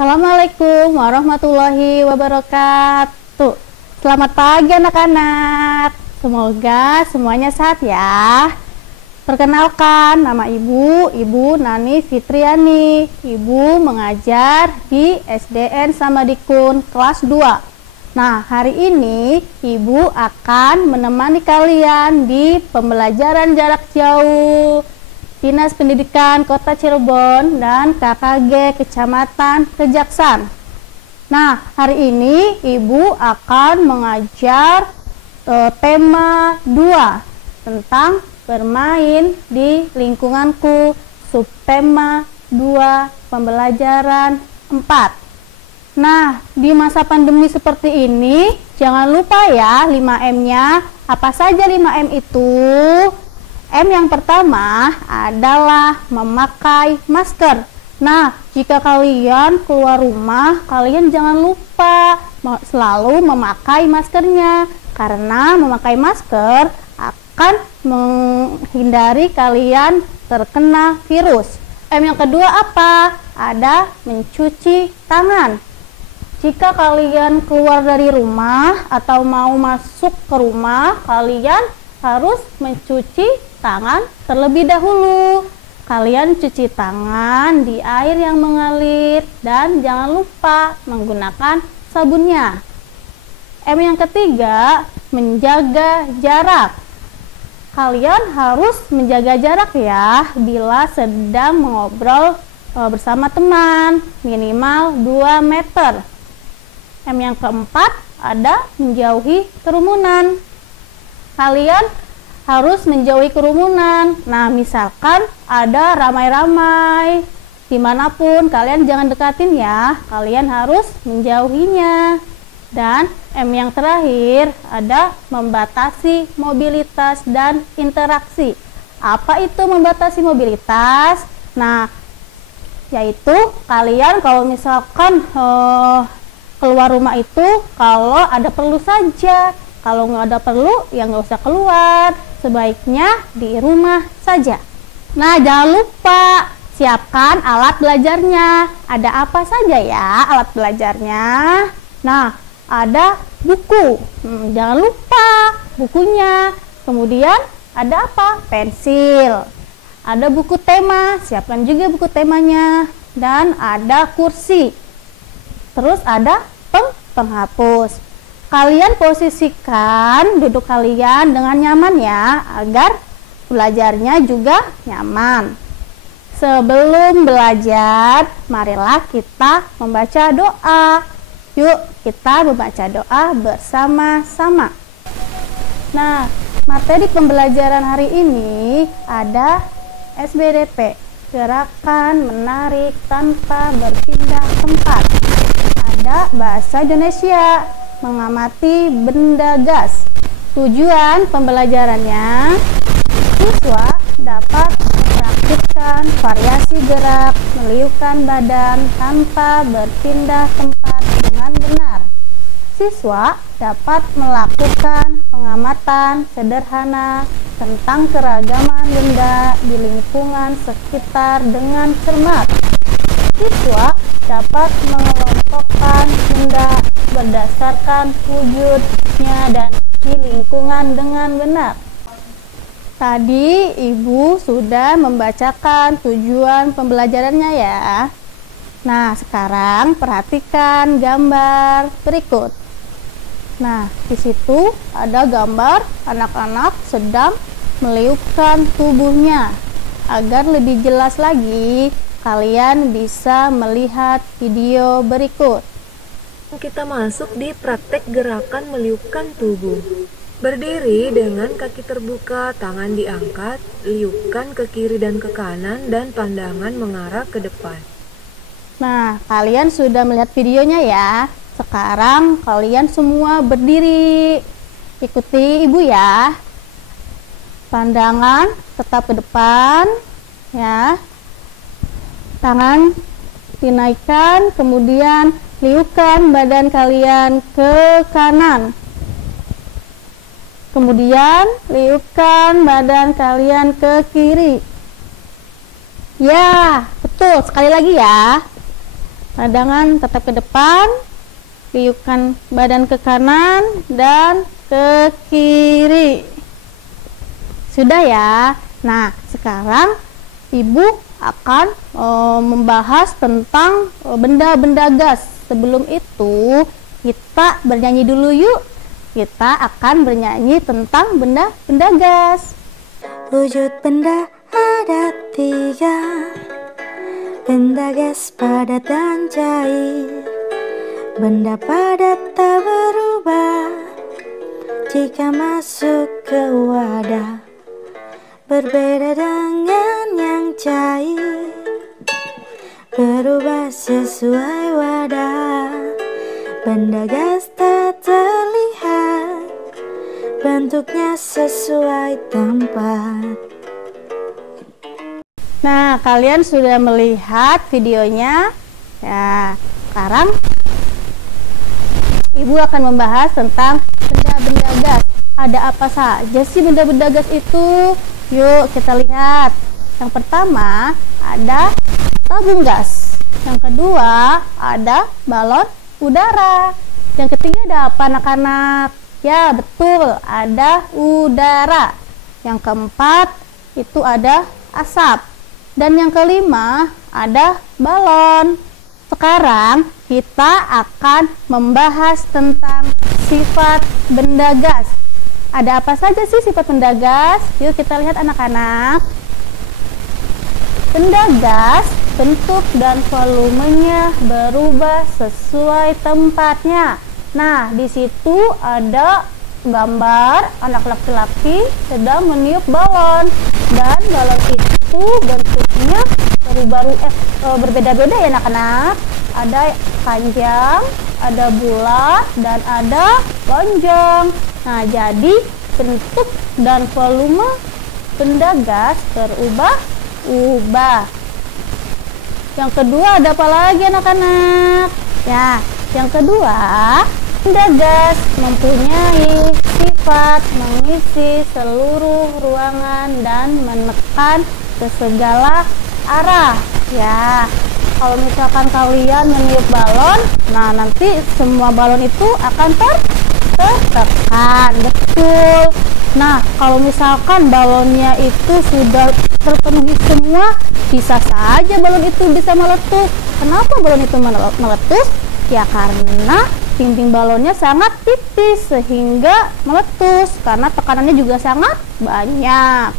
Assalamualaikum warahmatullahi wabarakatuh. Selamat pagi anak-anak. Semoga semuanya sehat ya. Perkenalkan, nama Ibu Nani Fitriani. Ibu mengajar di SDN Samadikun kelas 2. Nah, hari ini Ibu akan menemani kalian di pembelajaran jarak jauh Dinas Pendidikan Kota Cirebon dan KKG Kecamatan Kejaksan. Nah, hari ini Ibu akan mengajar tema 2 tentang bermain di lingkunganku, subtema 2 pembelajaran 4. Nah, di masa pandemi seperti ini, jangan lupa ya 5M-nya. Apa saja 5M itu? M yang pertama adalah memakai masker. Nah, jika kalian keluar rumah, kalian jangan lupa selalu memakai maskernya. Karena memakai masker akan menghindari kalian terkena virus. M yang kedua apa? Ada mencuci tangan. Jika kalian keluar dari rumah atau mau masuk ke rumah, kalian harus mencuci tangan terlebih dahulu. Kalian cuci tangan di air yang mengalir dan jangan lupa menggunakan sabunnya. M yang ketiga, menjaga jarak. Kalian harus menjaga jarak ya bila sedang mengobrol bersama teman, minimal 2 meter. M yang keempat, ada menjauhi kerumunan. Kalian harus menjauhi kerumunan. Nah, misalkan ada ramai-ramai dimanapun, kalian jangan dekatin ya. Kalian harus menjauhinya. Dan M yang terakhir ada membatasi mobilitas dan interaksi. Apa itu membatasi mobilitas? Nah, yaitu kalian kalau misalkan keluar rumah itu kalau ada perlu saja. Kalau nggak ada perlu, ya nggak usah keluar. Sebaiknya di rumah saja. Nah, jangan lupa siapkan alat belajarnya. Ada apa saja ya alat belajarnya? Nah, ada buku. Jangan lupa bukunya. Kemudian ada apa? Pensil. Ada buku tema. Siapkan juga buku temanya. Dan ada kursi. Terus ada penghapus. Kalian posisikan duduk kalian dengan nyaman ya, agar belajarnya juga nyaman. Sebelum belajar, marilah kita membaca doa. Yuk, kita membaca doa bersama-sama. Nah, materi pembelajaran hari ini ada SBDP, gerakan menarik tanpa berpindah tempat. Ada bahasa Indonesia, mengamati benda gas. Tujuan pembelajarannya, siswa dapat mempraktikkan variasi gerak, meliukkan badan tanpa berpindah tempat dengan benar. Siswa dapat melakukan pengamatan sederhana tentang keragaman benda di lingkungan sekitar dengan cermat. Siswa dapat mengelompokkan benda berdasarkan wujudnya dan di lingkungan dengan benar. Tadi Ibu sudah membacakan tujuan pembelajarannya ya. Nah, sekarang perhatikan gambar berikut. Nah, di situ ada gambar anak-anak sedang meliupkan tubuhnya. Agar lebih jelas lagi, kalian bisa melihat video berikut. Kita masuk di praktek gerakan meliupkan tubuh. Berdiri dengan kaki terbuka, tangan diangkat, liupkan ke kiri dan ke kanan, dan pandangan mengarah ke depan. Nah, kalian sudah melihat videonya ya. Sekarang kalian semua berdiri. Ikuti Ibu ya. Pandangan tetap ke depan ya. Tangan dinaikkan, kemudian liupkan badan kalian ke kanan. Kemudian liupkan badan kalian ke kiri. Ya, betul. Sekali lagi ya. Pandangan tetap ke depan, liupkan badan ke kanan dan ke kiri. Sudah ya. Nah, sekarang Ibu akan membahas tentang benda-benda gas. Sebelum itu, kita bernyanyi dulu yuk. Kita akan bernyanyi tentang benda-benda gas. Wujud benda ada 3, benda gas, padat, dan cair. Benda padat tak berubah jika masuk ke wadah, berbeda dengan yang cair, berubah sesuai wadah. Benda gas tak terlihat, bentuknya sesuai tempat. Nah, kalian sudah melihat videonya. Ya, sekarang Ibu akan membahas tentang benda-benda gas. Ada apa saja sih benda-benda gas itu? Yuk kita lihat. Yang pertama ada tabung gas. Yang kedua ada balon udara. Yang ketiga ada apa anak-anak? Ya betul, ada udara. Yang keempat itu ada asap. Dan yang kelima ada balon. Sekarang kita akan membahas tentang sifat benda gas. Ada apa saja sih sifat benda gas? Yuk kita lihat anak-anak. Benda gas, bentuk dan volumenya berubah sesuai tempatnya. Nah, di situ ada gambar anak laki-laki sedang meniup balon, dan balon itu bentuknya berbeda-beda ya anak-anak. Ada panjang, ada bulat, dan ada lonjong. Nah, jadi bentuk dan volume benda gas berubah-ubah. Yang kedua ada apa lagi anak-anak? Ya, yang kedua, benda gas mempunyai sifat mengisi seluruh ruangan dan menekan ke segala arah. Ya, kalau misalkan kalian meniup balon, nah nanti semua balon itu akan tertekan. Betul. Nah, kalau misalkan balonnya itu sudah terpenuhi semua, bisa saja balon itu bisa meletus. Kenapa balon itu meletus? Ya karena dinding balonnya sangat tipis sehingga meletus, karena tekanannya juga sangat banyak.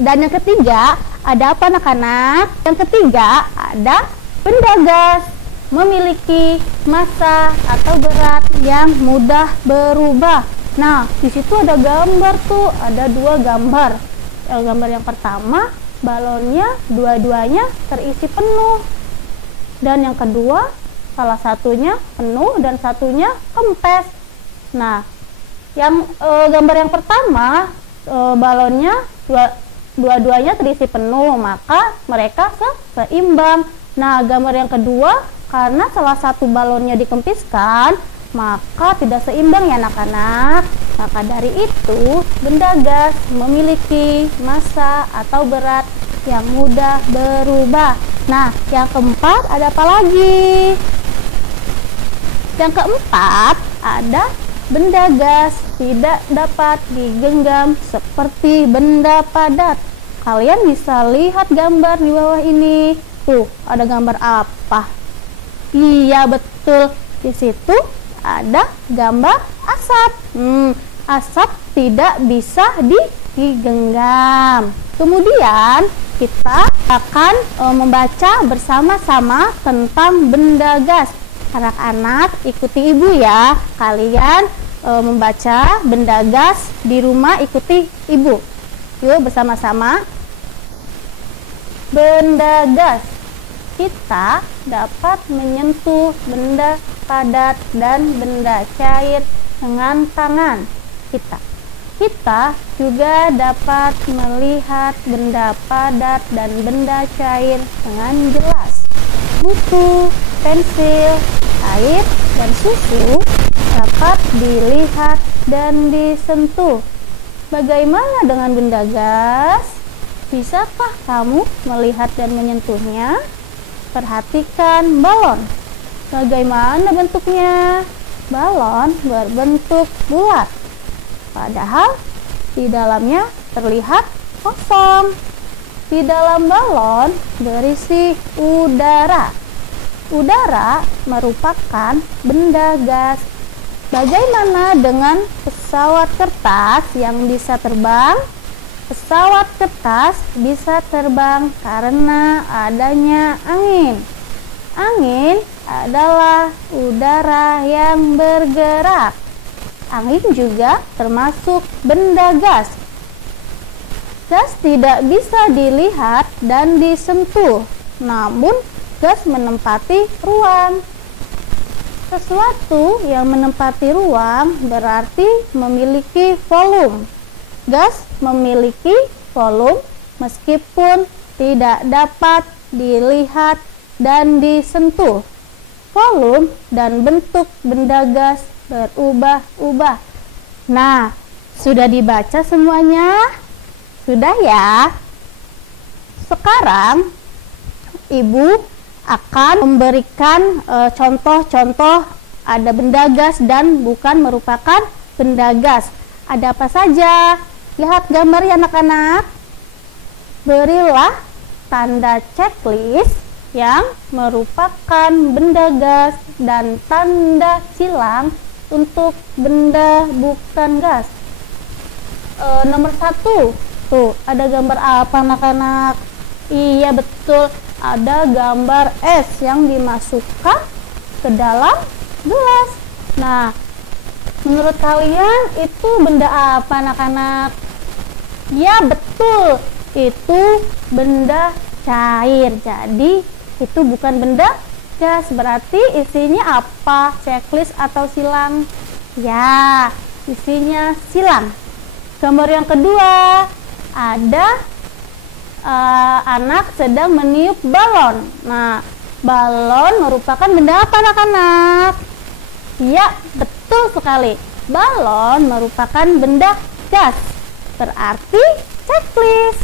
Dan yang ketiga, ada apa anak-anak? Yang ketiga, ada benda gas memiliki massa atau berat yang mudah berubah. Nah, di situ ada gambar tuh, ada 2 gambar. Gambar yang pertama, balonnya dua-duanya terisi penuh. Dan yang kedua, salah satunya penuh dan satunya kempes. Nah, yang gambar yang pertama, balonnya dua-duanya terisi penuh, maka mereka seimbang. Nah, gambar yang kedua, karena salah satu balonnya dikempiskan, maka tidak seimbang ya anak-anak. Maka dari itu, benda gas memiliki massa atau berat yang mudah berubah. Nah, yang keempat ada apa lagi? Yang keempat ada benda gas tidak dapat digenggam seperti benda padat. Kalian bisa lihat gambar di bawah ini. Tuh, ada gambar apa? Iya, betul. Di situ ada gambar asap. Asap tidak bisa digenggam. Kemudian kita akan membaca bersama-sama tentang benda gas. Anak-anak ikuti ibu ya. Kalian membaca benda gas di rumah, ikuti ibu. Yuk bersama-sama. Benda gas. Kita dapat menyentuh benda padat dan benda cair dengan tangan kita. Kita juga dapat melihat benda padat dan benda cair dengan jelas. Buku, pensil, air, dan susu dapat dilihat dan disentuh. Bagaimana dengan benda gas? Bisakah kamu melihat dan menyentuhnya? Perhatikan balon. Bagaimana bentuknya? Balon berbentuk bulat. Padahal di dalamnya terlihat kosong. Di dalam balon berisi udara. Udara merupakan benda gas. Bagaimana dengan pesawat kertas yang bisa terbang? Pesawat kertas bisa terbang karena adanya angin. Angin adalah udara yang bergerak. Angin juga termasuk benda gas. Gas tidak bisa dilihat dan disentuh, namun gas menempati ruang. Sesuatu yang menempati ruang berarti memiliki volume. Gas memiliki volume meskipun tidak dapat dilihat dan disentuh. Volume dan bentuk benda gas berubah-ubah. Nah, sudah dibaca semuanya? Sudah ya? Sekarang Ibu akan memberikan contoh-contoh ada benda gas dan bukan merupakan benda gas. Ada apa saja? Lihat gambar ya anak-anak. Berilah tanda checklist yang merupakan benda gas dan tanda silang untuk benda bukan gas. Nomor 1. Tuh, ada gambar apa anak-anak? Iya betul, ada gambar es yang dimasukkan ke dalam gelas. Nah, menurut kalian itu benda apa anak-anak? Ya betul, itu benda cair. Jadi itu bukan benda gas. Berarti isinya apa? Checklist atau silang? Ya, isinya silang. Gambar yang kedua, ada anak sedang meniup balon. Nah, balon merupakan benda apa anak-anak? Ya, betul sekali. Balon merupakan benda gas. Berarti checklist.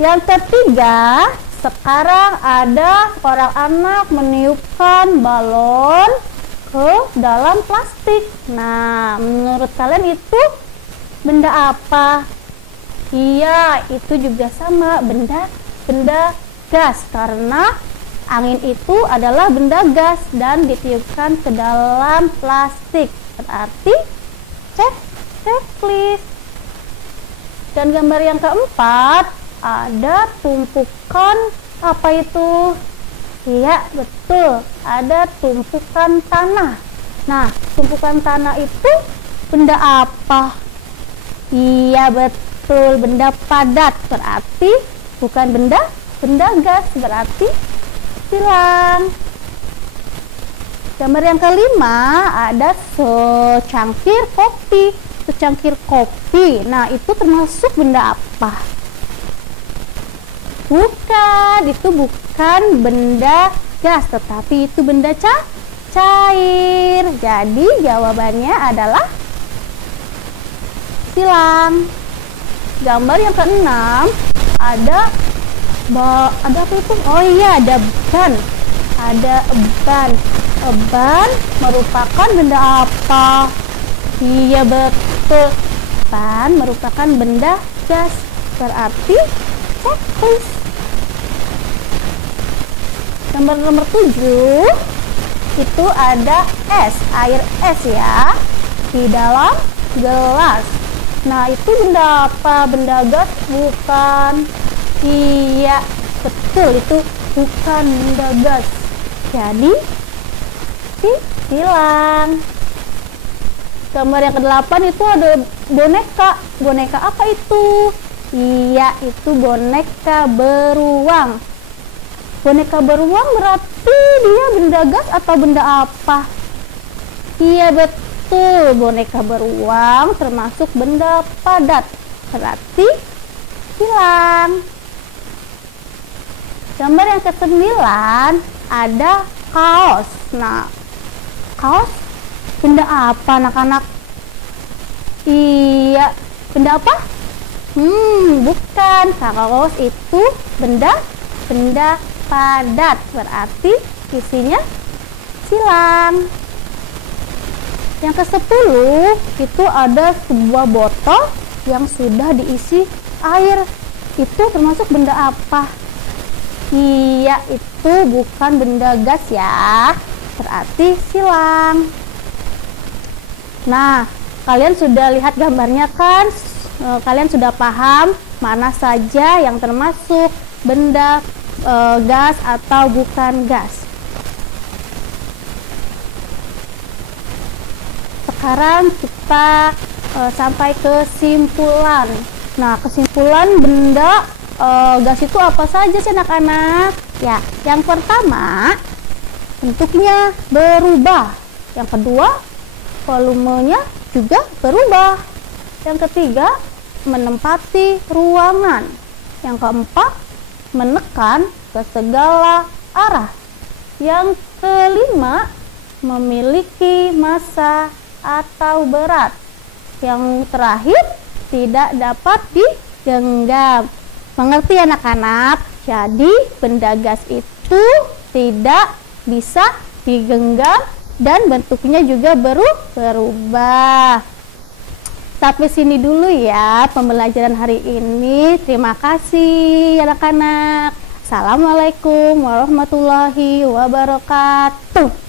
Yang ketiga, sekarang ada orang anak meniupkan balon ke dalam plastik. Nah, menurut kalian itu benda apa? Iya, itu juga sama, benda gas, karena angin itu adalah benda gas dan ditiupkan ke dalam plastik. Berarti checklist. Dan gambar yang keempat, ada tumpukan apa itu? Iya, betul, ada tumpukan tanah. Nah, tumpukan tanah itu benda apa? Iya, betul, benda padat. Berarti bukan benda gas, berarti silang. Gambar yang kelima, ada secangkir kopi. Secangkir kopi. Nah, itu termasuk benda apa? Bukan, itu bukan benda gas, tetapi itu benda cair. Jadi jawabannya adalah silang. Gambar yang keenam, ada apa itu? Oh iya, ada ban. Ada ban. Ban merupakan benda apa? Iya betul, ban merupakan benda gas. Berarti checklist. Gambar nomor 7, itu ada es, air es ya, di dalam gelas. Nah, itu benda apa? Benda gas? Bukan. Iya, betul, itu bukan benda gas. Jadi silang. Gambar yang ke-8 itu ada boneka. Boneka apa itu? Iya, itu boneka beruang. Boneka beruang berarti dia benda gas atau benda apa? Iya, betul, boneka beruang termasuk benda padat. Berarti silang. Gambar yang ke-9 ada kaos. Nah, kaos benda apa anak-anak? Iya, benda apa? Bukan, kaos itu benda padat, berarti isinya silang. Yang ke-10 itu ada sebuah botol yang sudah diisi air. Itu termasuk benda apa? Iya, itu bukan benda gas ya, berarti silang. Nah, kalian sudah lihat gambarnya kan? Kalian sudah paham mana saja yang termasuk benda gas atau bukan gas. Sekarang kita sampai kesimpulan. Nah, kesimpulan benda gas itu apa saja sih anak-anak? Ya, yang pertama bentuknya berubah. Yang kedua, volumenya juga berubah. Yang ketiga, menempati ruangan. Yang keempat, menekan ke segala arah. Yang kelima, memiliki massa atau berat. Yang terakhir, tidak dapat digenggam. Mengerti anak-anak? Jadi benda gas itu tidak bisa digenggam dan bentuknya juga berubah. Sampai sini dulu ya pembelajaran hari ini. Terima kasih anak-anak. Assalamualaikum warahmatullahi wabarakatuh.